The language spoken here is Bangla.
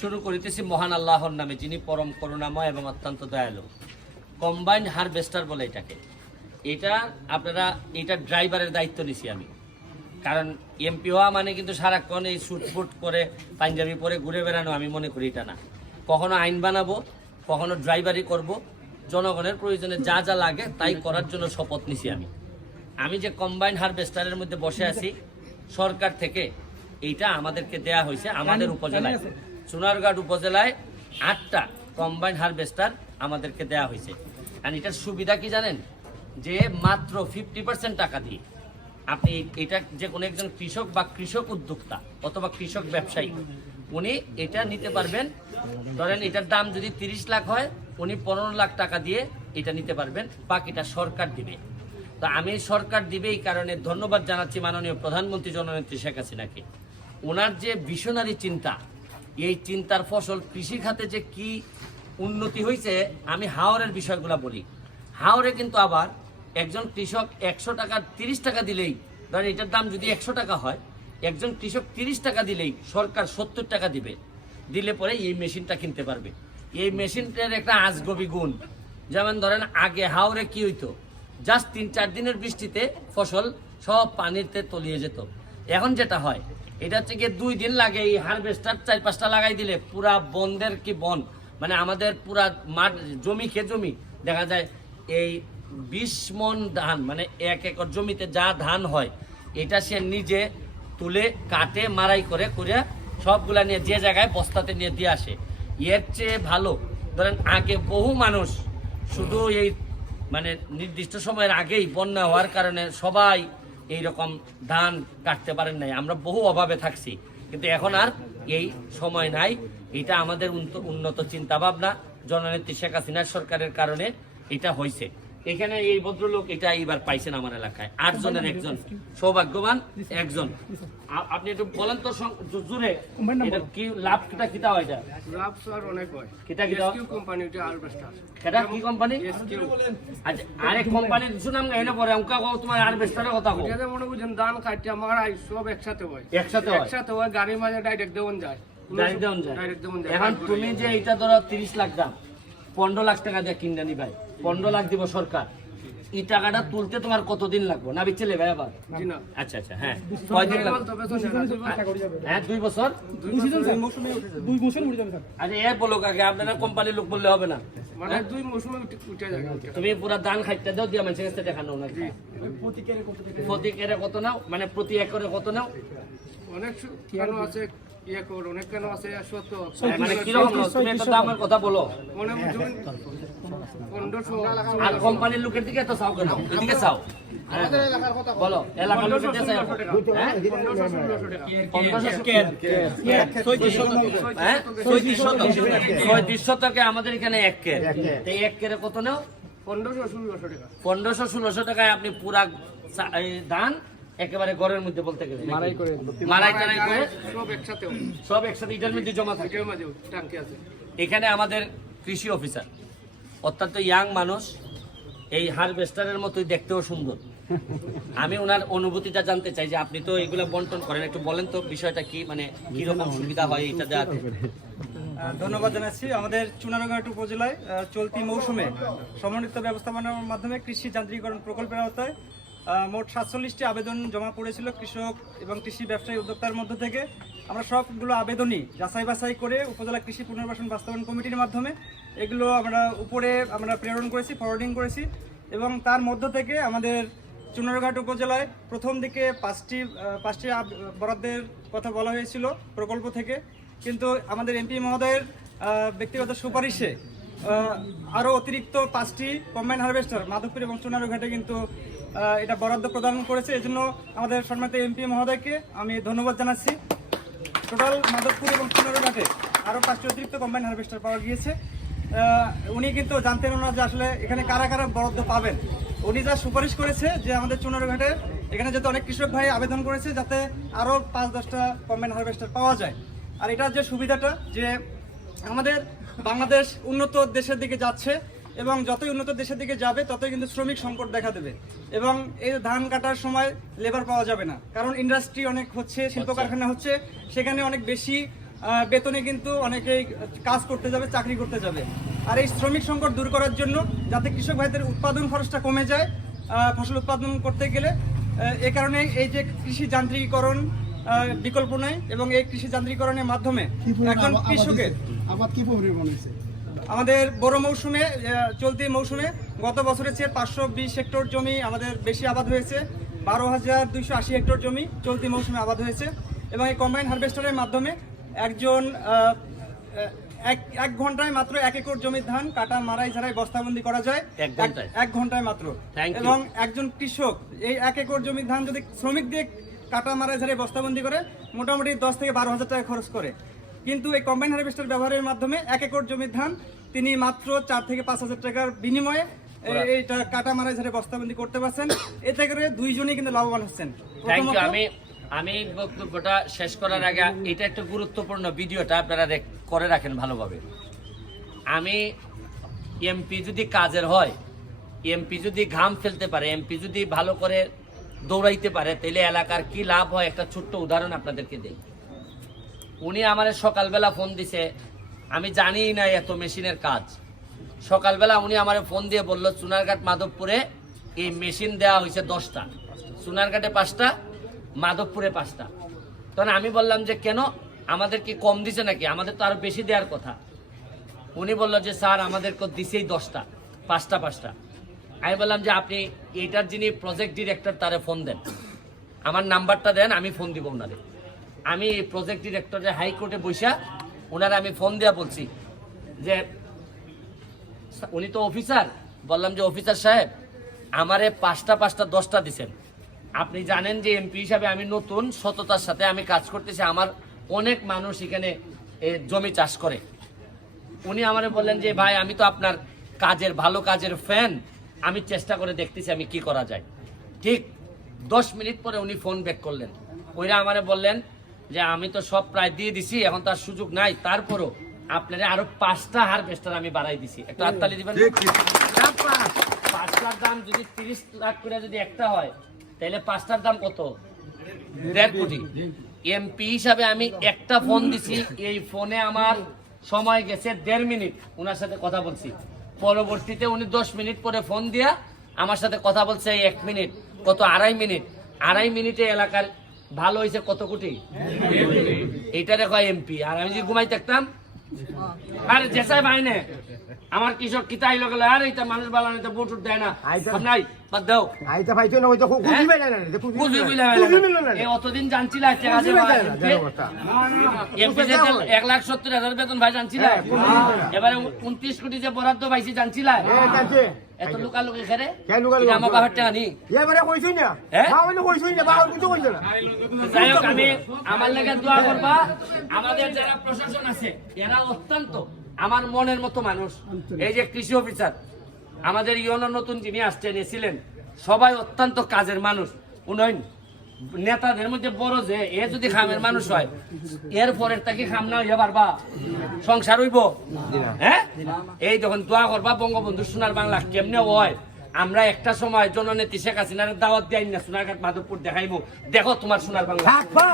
শুরু করিতেছি মহান আল্লাহর নামে, যিনি পরম করুণাময় এবং অত্যন্ত দয়ালু। কম্বাইন্ড হারভেস্টার বলে এটাকে। এটা আপনারা, এটা ড্রাইভারের দায়িত্ব নিছি আমি। কারণ এমপি হওয়া মানে কিন্তু সারাক্ষণ এই শুটফুট করে পাঞ্জাবি পরে ঘুরে বেড়ানো আমি মনে করি এটা না। কখনো আইন বানাবো কখনো ড্রাইভারি করব জনগণের প্রয়োজনে যা যা লাগে তাই করার জন্য শপথ নিছি আমি। আমি যে কম্বাইন্ড হারভেস্টারের মধ্যে বসে আছি সরকার থেকে এইটা আমাদেরকে দেয়া হয়েছে আমাদের উপজেলায়। সোনারঘাট উপজেলায় আটটা কম্বাইন হারভেস্টার আমাদেরকে দেয়া হয়েছে। আর এটার সুবিধা কি জানেন? যে মাত্র ফিফটি পার্সেন্ট টাকা দিয়ে আপনি এটা যে কোনো একজন কৃষক বা কৃষক উদ্যোক্তা অথবা কৃষক ব্যবসায়ী, উনি এটা নিতে পারবেন। ধরেন এটার দাম যদি তিরিশ লাখ হয়, উনি পনেরো লাখ টাকা দিয়ে এটা নিতে পারবেন, বাকিটা সরকার দিবে। তো আমি সরকার দিবে এই কারণে ধন্যবাদ জানাচ্ছি মাননীয় প্রধানমন্ত্রী জননেত্রী শেখ হাসিনাকে। ওনার যে ভিশনারি চিন্তা, এই চিন্তার ফসল কৃষি খাতে যে কি উন্নতি হয়েছে আমি হাওরের বিষয়গুলো বলি। হাওরে কিন্তু আবার একজন কৃষক একশো টাকা, তিরিশ টাকা দিলেই, ধরেন এটার দাম যদি একশো টাকা হয়, একজন কৃষক তিরিশ টাকা দিলেই সরকার সত্তর টাকা দিবে। দিলে পরে এই মেশিনটা কিনতে পারবে। এই মেশিনটার একটা আজগবি গুণ। যেমন ধরেন, আগে হাওরে কি হইতো? জাস্ট তিন চার দিনের বৃষ্টিতে ফসল সব পানিতে তলিয়ে যেত। এখন যেটা হয়, এটা থেকে দুই দিন লাগে এই হারভেস্টার চার পাঁচটা লাগাই দিলে পুরা বনদের কি বন? মানে আমাদের পুরা মাঠ, জমি খে জমি, দেখা যায় এই বিশ মন ধান মানে এক একর জমিতে যা ধান হয়, এটা সে নিজে তুলে কাটে মারাই করে করে সবগুলা নিয়ে যে জায়গায় বস্তাতে নিয়ে দিয়ে আসে। এর চেয়ে ভালো, ধরেন আগে বহু মানুষ শুধু এই মানে নির্দিষ্ট সময়ের আগেই বন্যা হওয়ার কারণে সবাই এই রকম ধান কাটতে পারেন নাই। আমরা বহু অভাবে থাকছি, কিন্তু এখন আর এই সময় নাই। এটা আমাদের উন্নত- উন্নত চিন্তা ভাবনা জননেত্রী শেখ হাসিনার সরকারের কারণে এটা হয়েছে এখানে এই ভদ্রলোক এটা এইবার পাইছেন আমার এলাকায়। আট জনের একজন। সৌভাগ্যবান একজন। আপনি একটু বলেন তো জোরে এটা কি লাভটা কিতা হয় এটা? লাভ স্যার অনেক হয়। কিতা এসকিউ কোম্পানি হারভেস্টার এটা কি কোম্পানি এসকিউ আচ্ছা আরেক সুনাম এনে পরে অঙ্কা কও তোমার আরবেস্টারের কথা কও। এটা মনে বুঝেন ধান কাটতে আমার আই সব একসাথে হয়। একসাথে হয়? একসাথে হয় গাড়ির মাঝে ডাইরেক্ট দেওয়ান যায়। গাড়ি ডাইরেক্ট দেওয়ান যায়? এখন তুমি যে এটা ধরো তিরিশ লাখ দাম পনেরো লাখ টাকা দিয়ে কিনে নি ভাই। পনেরো লাখ দিব সরকার। এই টাকাটা তুলতে তোমার কতদিন লাগবে? না বিচ্ছিলে ভাই আবার? আচ্ছা আচ্ছা হ্যাঁ। কয়দিন হ্যাঁ দুই বছর দুই মৌসুমে উঠে যাবে স্যার। আচ্ছা এ বলো কাকে আপনারা কোম্পানির লোক বললে হবে না। মানে যায় তুমি পুরো দান খাইতে দাও দিয়া মানুষের কাছে দেখানো না প্রতি কেরে কত নাও? মানে প্রতি একরে কত নাও? অনেক কেন আছে? ইয়ে অনেক কেন আছে? মানে কীরকম? তুমি একটা দামের কথা বলো। মনে আর কোম্পানির লোকের দিকে তো চাও কেন? এদিকে চাও। হ্যাঁ। বলো এলাকার লোকের দিকে চাও। হ্যাঁ? হ্যাঁ? ছয়ত্রিশ শতকে। আমাদের এখানে এক কের এক কেরে কত নাও? পনেরোশো ষোলোশো টাকায় আপনি পুরা ধান একেবারে ঘরের মধ্যে বলতে গেলে মারাই করে মারাই টারাই করে? সব একসাথে সব একসাথে ইটার মধ্যে জমা থাকে। এখানে আমাদের কৃষি অফিসার অত্যন্ত ইয়াং মানুষ, এই হারভেস্টারের মতোই দেখতেও সুন্দর। আমি ওনার অনুভূতিটা জানতে চাই যে আপনি তো এগুলো বন্টন করেন, একটু বলেন তো বিষয়টা কি মানে কি রকম সুবিধা হয় এটা দেওয়াতে? ধন্যবাদ জানাচ্ছি। আমাদের চুনারঘাট উপজেলায় চলতি মৌসুমে সমন্বিত ব্যবস্থাপনার মাধ্যমে কৃষি যান্ত্রিকরণ প্রকল্পের আওতায় মোট সাতচল্লিশটি আবেদন জমা পড়েছিল কৃষক এবং কৃষি ব্যবসায়ী উদ্যোক্তার মধ্য থেকে। আমরা সবগুলো আবেদনই যাচাই বাছাই করে উপজেলা কৃষি পুনর্বাসন বাস্তবায়ন কমিটির মাধ্যমে এগুলো আমরা উপরে আমরা প্রেরণ করেছি ফরওয়ার্ডিং করেছি এবং তার মধ্য থেকে আমাদের চুনারঘাট উপজেলায় প্রথম দিকে পাঁচটি পাঁচটি বরাদ্দের কথা বলা হয়েছিল প্রকল্প থেকে। কিন্তু আমাদের এমপি মহোদয়ের ব্যক্তিগত সুপারিশে আরও অতিরিক্ত পাঁচটি কম্বাইন হারভেস্টার মাধবপুর এবং চুনারঘাটে কিন্তু এটা বরাদ্দ প্রদান করেছে। এজন্য আমাদের সম্মানিত এমপি মহোদয়কে আমি ধন্যবাদ জানাচ্ছি। টোটাল মাধবপুর এবং চুনারঘাটে আরও পাঁচটি অতিরিক্ত কম্বাইন হারভেস্টার পাওয়া গিয়েছে। উনি কিন্তু জানতেন না যে আসলে এখানে কারা কারা বরাদ্দ পাবেন। উনি যা সুপারিশ করেছে যে আমাদের চুনারঘাটে এখানে যাতে অনেক কৃষক ভাই আবেদন করেছে যাতে আরও পাঁচ দশটা কম্বাইন হারভেস্টার পাওয়া যায়। আর এটার যে সুবিধাটা যে আমাদের বাংলাদেশ উন্নত দেশের দিকে যাচ্ছে এবং যতই উন্নত দেশের দিকে যাবে ততই কিন্তু শ্রমিক সংকট দেখা দেবে। এবং এই ধান কাটার সময় লেবার পাওয়া যাবে না। কারণ ইন্ডাস্ট্রি অনেক হচ্ছে শিল্প কারখানা হচ্ছে সেখানে অনেক বেশি বেতনে কিন্তু অনেকেই কাজ করতে যাবে চাকরি করতে যাবে। আর এই শ্রমিক সংকট দূর করার জন্য যাতে কৃষক ভাইদের উৎপাদন খরচটা কমে যায় ফসল উৎপাদন করতে গেলে এ কারণে এই যে কৃষি যান্ত্রিকীকরণ বিকল্প নেই এবং এই কৃষি যান্ত্রিকীকরণের মাধ্যমে একজন কৃষকের? আবাদ কি পরিমাণ হয়েছে? আমাদের বড় মৌসুমে চলতি মৌসুমে গত বছরের চেয়ে পাঁচশো বিশ হেক্টর জমি আমাদের বেশি আবাদ হয়েছে। বারো হাজার দুইশো আশি হেক্টর জমি চলতি মৌসুমে আবাদ হয়েছে এবং এই কম্বাইন হারভেস্টারের মাধ্যমে একজন এক এক ঘন্টায় মাত্র এক একর জমির ধান কাটা মারাই ঝাড়াই বস্তাবন্দি করা যায়। এক ঘন্টায়? মাত্র। এবং একজন কৃষক এই এক একর জমির ধান যদি শ্রমিক দিয়ে কাটা মারা ঝাড়ে বস্তাবন্দি করে মোটামুটি দশ থেকে বারো হাজার টাকা খরচ করে। কিন্তু এই কম্বাইন হারভেস্টার ব্যবহারের মাধ্যমে এক একর জমির ধান তিনি মাত্র চার থেকে পাঁচ হাজার টাকার বিনিময়ে এইটা কাটা মারা ঝাড়ে বস্তাবন্দি করতে পারছেন। এতে করে দুইজনই কিন্তু লাভবান হচ্ছেন। আমি আমি বক্তব্যটা শেষ করার আগে এটা একটা গুরুত্বপূর্ণ ভিডিওটা আপনারা করে রাখেন ভালোভাবে। আমি এমপি যদি কাজের হয় এমপি যদি ঘাম ফেলতে পারে এমপি যদি ভালো করে দৌড়াইতে পারে তাহলে এলাকার কি লাভ হয়? একটা ছোট্ট উদাহরণ আপনাদেরকে দেই। উনি আমার সকালবেলা ফোন দিছে, আমি জানি না এত মেশিনের কাজ। সকালবেলা উনি আমার ফোন দিয়ে বলল, চুনারঘাট মাধবপুরে এই মেশিন দেওয়া হয়েছে দশটা। চুনারঘাটে পাঁচটা, মাধবপুরে পাঁচটা। তখন আমি বললাম যে, কেন? আমাদের কি কম দিছে নাকি? আমাদের তো আরও বেশি দেওয়ার কথা। উনি বলল যে, স্যার আমাদেরকে দিছেই দশটা, পাঁচটা পাঁচটা। আমি বললাম যে, আপনি এটার যিনি প্রজেক্ট ডিরেক্টর তারে ফোন দেন। আমার নাম্বারটা দেন, আমি ফোন দিব ওনারে আমি প্রজেক্ট ডিরেক্টরের হাইকোর্টে বৈশা ওনারা আমি ফোন দেওয়া বলছি যে, উনি তো অফিসার বললাম যে অফিসার সাহেব, আমারে পাঁচটা পাঁচটা, দশটা দিছেন। আপনি জানেন যে এমপি হিসাবে আমি নতুন, সততার সাথে আমি কাজ করতেছি, আমার অনেক মানুষ এখানে জমি চাষ করে। উনি আমারে বললেন যে, ভাই, আমি তো আপনার কাজের, ভালো কাজের ফ্যান আমি চেষ্টা করে দেখতেছি আমি কি করা যায়। ঠিক দশ মিনিট পরে উনি ফোন ব্যাক করলেন। ওইরা আমারে বললেন যে আমি তো সব প্রায় দিয়ে দিছি এখন তার সুযোগ নাই। তারপরও আপনারা আরও পাঁচটা হারভেস্টার আমি বাড়াই দিছি। একটু হাততালি দিবেন পাঁচটার দাম যদি তিরিশ লাখ করে যদি একটা হয় তাহলে পাঁচটার দাম কত? দেড় কোটি। এমপি হিসাবে আমি একটা ফোন দিছি। এই ফোনে আমার সময় গেছে দেড় মিনিট। ওনার সাথে কথা বলছি। পরবর্তীতে উনি দশ মিনিট পরে ফোন দিয়া আমার সাথে কথা বলছে এক মিনিট কত? আড়াই মিনিট। আড়াই মিনিটে এলাকার ভালো হয়েছে কত কোটি? এটারে কয় এমপি আর আমি যদি ঘুমাই থাকতাম? আরে জেসাই ভাই নে আমার কৃষক কিতাই লোক গেলে আর এটা মানুষ বালানো এটা বুট উঠ দেয় না। নাই বাদ দাও। আইতা পাইছো না হ্যাঁ? না এই অতদিন জানছিল যে এক লাখ সত্তর হাজার বেতন ভাই জানছিল হ্যাঁ। এবারে উনত্রিশ কোটি যে বরাদ্দ পাইছি জানছিল। হ্যাঁ, জানছে। এত লুকালুকি খেরে কেন লুকালুকি? এটা আমার বাবার টাকা নি? এবারে না। হ্যাঁ? বাবা না, বাবা কিছু কইছে না। যাই হোক আমি আমার লেগে দোয়া করবা। আমাদের যারা প্রশাসন আছে এরা অত্যন্ত আমার মনের মতো মানুষ। এই যে কৃষি অফিসার আমাদের ইয়নো নতুন যিনি আসছেন এসেছিলেন সবাই অত্যন্ত কাজের মানুষ। উন্নয়ন নেতাদের মধ্যে বড় যে, এ যদি খামের মানুষ হয়, এর পরের তাকে খাম না হইয়া পারবা। সংসার হইব। হ্যাঁ? এই যখন দোয়া করবা বঙ্গবন্ধু সোনার বাংলা কেমনে হয়? আমরা একটা সময় জননেত্রী শেখ হাসিনার দাওয়াত দেয় না সোনারঘাট মাধবপুর দেখাইবো। দেখো তোমার সোনার বাংলা। থাকবা।